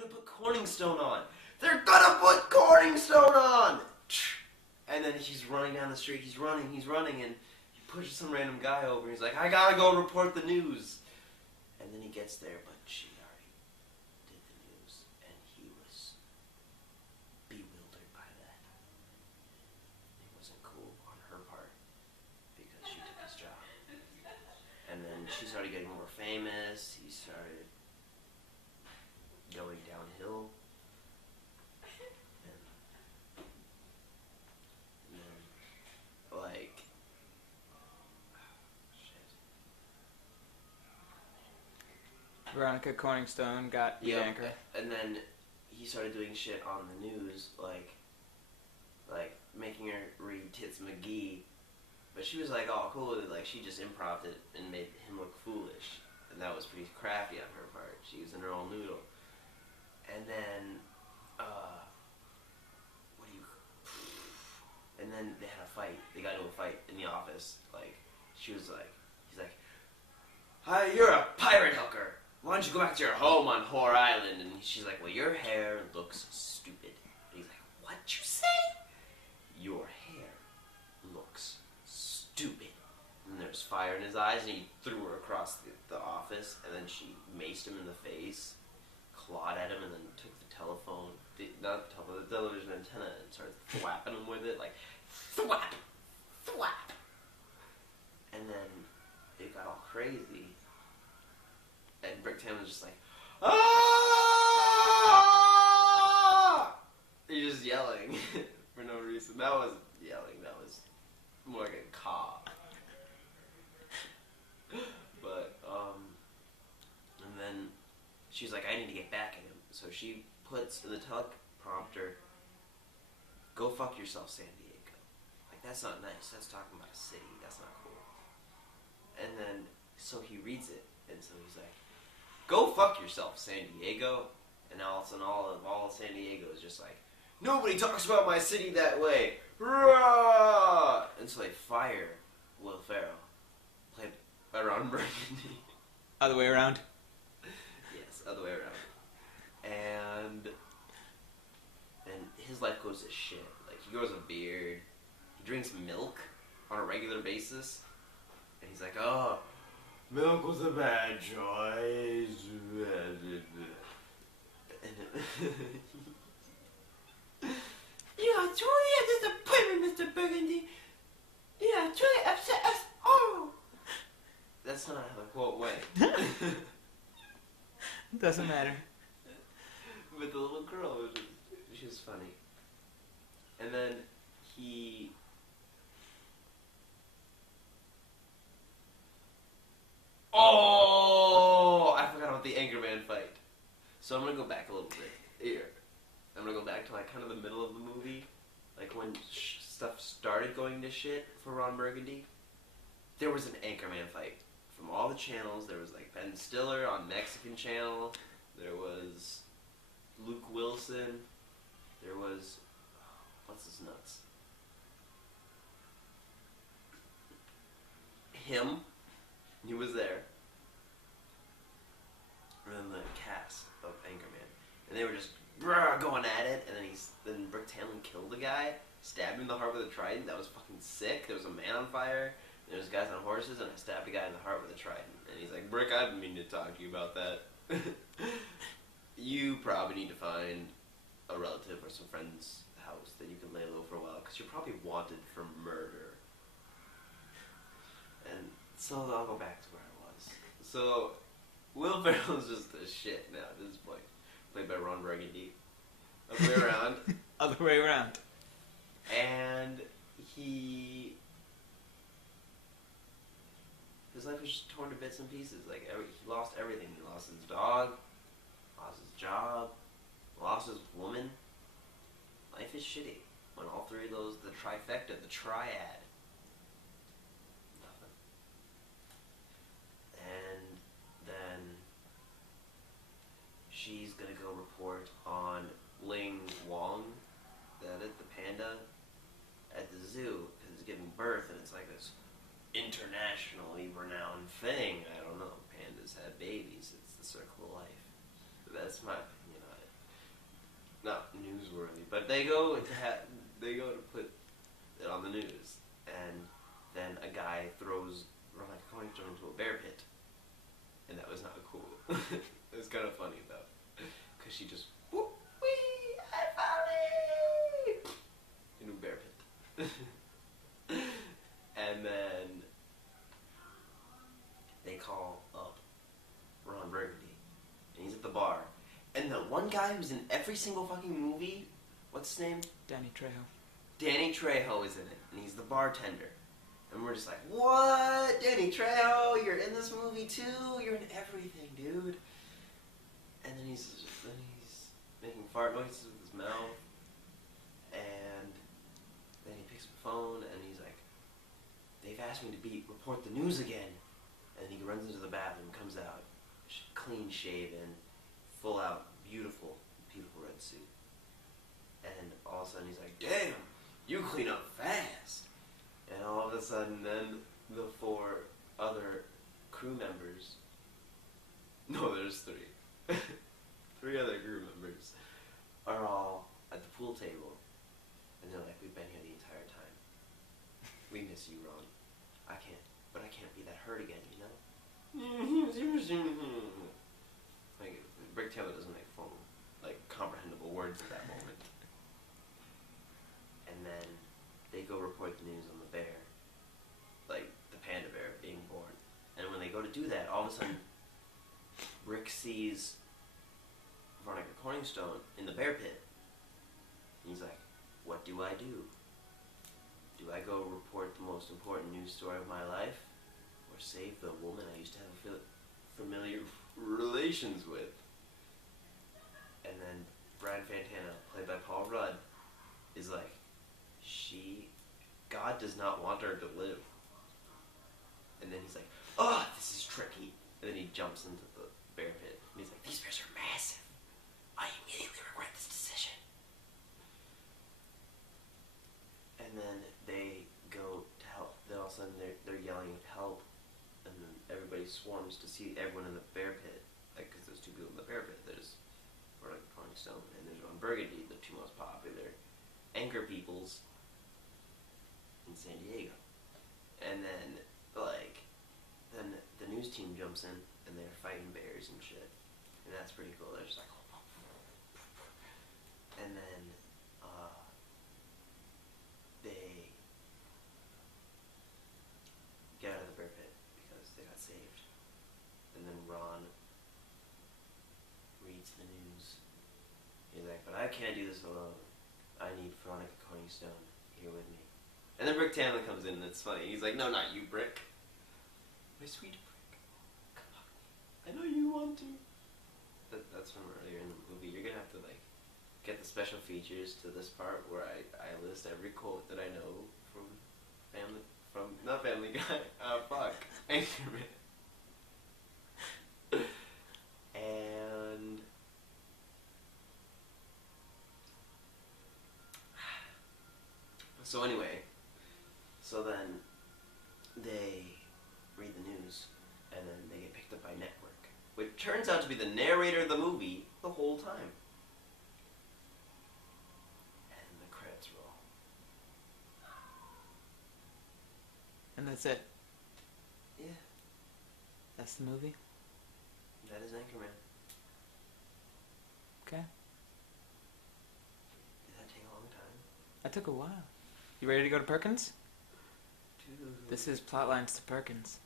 gonna put Corningstone on. They're gonna put Corningstone on! And then he's running down the street, he's running, and he pushes some random guy over, and he's like, I gotta go report the news. And then he gets there, but she already did the news, and he was bewildered by that. It wasn't cool on her part, because she took his job. And then she started getting more famous, he started going downhill. And then, like, shit. Veronica Corningstone got the anchor. And then he started doing shit on the news, like making her read Tits McGee. But she was like all cool with it, like she just improv'd it and made him look foolish. And that was pretty crappy on her part. She was in her own noodle. And then, and then they had a fight. They got into a fight in the office. Like, she was like, he's like, hi, you're a pirate hooker. Why don't you go back to your home on Whore Island? And she's like, well, your hair looks stupid. And he's like, what'd you say? Your hair looks stupid. And there's fire in his eyes, and he threw her across the office, and then she maced him in the face, clawed at him, and then took the telephone, the television antenna, and started thwapping him with it, like, thwap, thwap. And then it got all crazy, and Brick Tam was just like, ah! He's just yelling for no reason. That wasn't yelling, that was more like a caw. But, and then she's like, I need to get back at him. So she puts in the teleprompter, go fuck yourself, San Diego. Like, that's not nice. That's talking about a city. That's not cool. And then, so he reads it, and so he's like, go fuck yourself, San Diego. And all of a sudden, all of San Diego is just like, nobody talks about my city that way. Rah! And so they fire Will Ferrell, played by Ron Burgundy. Other way around? Yes, other way around. And his life goes to shit. Like, he grows a beard, he drinks milk on a regular basis, and he's like, oh, milk was a bad choice. You are truly a disappointment, Mr. Burgundy. You are truly upset us all. That's not how the quote went. Doesn't matter. But the little girl, she was funny. And then he... Oh! I forgot about the Anchorman fight. So I'm going to go back a little bit. Here. I'm going to go back to like kind of the middle of the movie. Like when stuff started going to shit for Ron Burgundy. There was an Anchorman fight. From all the channels, there was like Ben Stiller on Mexican channel. There was Luke Wilson. There was, what's his nuts? Him. He was there. And then the cast of Anchorman. And they were just going at it. And then Brick Tamlin killed the guy, stabbed him in the heart with a trident. That was fucking sick. There was a man on fire. There's guys on horses, and I stabbed a guy in the heart with a trident. And he's like, Brick, I didn't mean to talk to you about that. You probably need to find a relative or some friend's house that you can lay low for a while, because you're probably wanted for murder. And so I'll go back to where I was. So, Will Ferrell's just a shit now at this point. Played by Ron Burgundy. Other way around. Other way around. And his life was just torn to bits and pieces. Like, he lost everything. He lost his dog, lost his job, lost his woman. Life is shitty. When all three of those, the trifecta, the triad. Nothing. And then she's gonna go report on Ling Wong, the panda, at the zoo, because it's giving birth, and it's like this internationally renowned thing. I don't know. Pandas have babies. It's the circle of life. That's my opinion on it. not newsworthy, but they go to put it on the news, and then a guy throws Veronica Coningstone into a bear pit, and that was not cool. It was kind of funny though, because she just whoop wee, I found it in a bear pit, and then they call up Ron Burgundy, and he's at the bar. And the one guy who's in every single fucking movie, what's his name? Danny Trejo. Danny Trejo is in it, and he's the bartender. And we're just like, what? Danny Trejo, you're in this movie too? You're in everything, dude. And then he's making fart noises with his mouth, and then he picks up the phone, and he's like, they've asked me to report the news again. And he runs into the bathroom, comes out, clean shaven, full out, beautiful red suit. And all of a sudden he's like, damn, you clean up fast. And all of a sudden then the 4 other crew members, no, there's 3. 3 other crew members are all at the pool table. And they're like, we've been here the entire time. We miss you, Ron. I can't be that hurt again, you know? Like, Rick Taylor doesn't make full, comprehensible words at that moment. And then they go report the news on the bear, the panda bear being born. And when they go to do that, all of a sudden, Rick sees Veronica Coningstone in the bear pit. And he's like, what do I do? Do I go report the most important news story of my life? Or save the woman I used to have familiar relations with? And then Brad Fantana, played by Paul Rudd, is like, God does not want her to live. And then he's like, oh, this is tricky. And then he jumps into the bear pit. And he's like, these bears are massive. I immediately regret this decision. And then they go to help. Then all of a sudden they're yelling help. And then everybody swarms to see everyone in the bear pit. Because there's 2 people in the bear pit. There's Veronica Coningstone and there's Ron Burgundy, the 2 most popular anchor peoples in San Diego. And then, then the news team jumps in and they're fighting bears and shit. And that's pretty cool. They're just like, and then, they get out of the bear pit because they got saved. And then Ron reads the news. He's like, but I can't do this alone. I need Veronica Coningstone here with me. And then Rick Tamlin comes in and it's funny. He's like, no, not you, Brick. My sweet Brick. Come on. I know you want to. That's from earlier in the movie. You're going to have to, get the special features to this part where I list every quote that I know not Family Guy, Anchorman. And so anyway, then they read the news, and then they get picked up by Network, which turns out to be the narrator of the movie the whole time. And the credits roll. And that's it. Yeah. That's the movie? That is Anchorman. Okay. Did that take a long time? That took a while. You ready to go to Perkins? Dude. This is Plotlines to Perkins.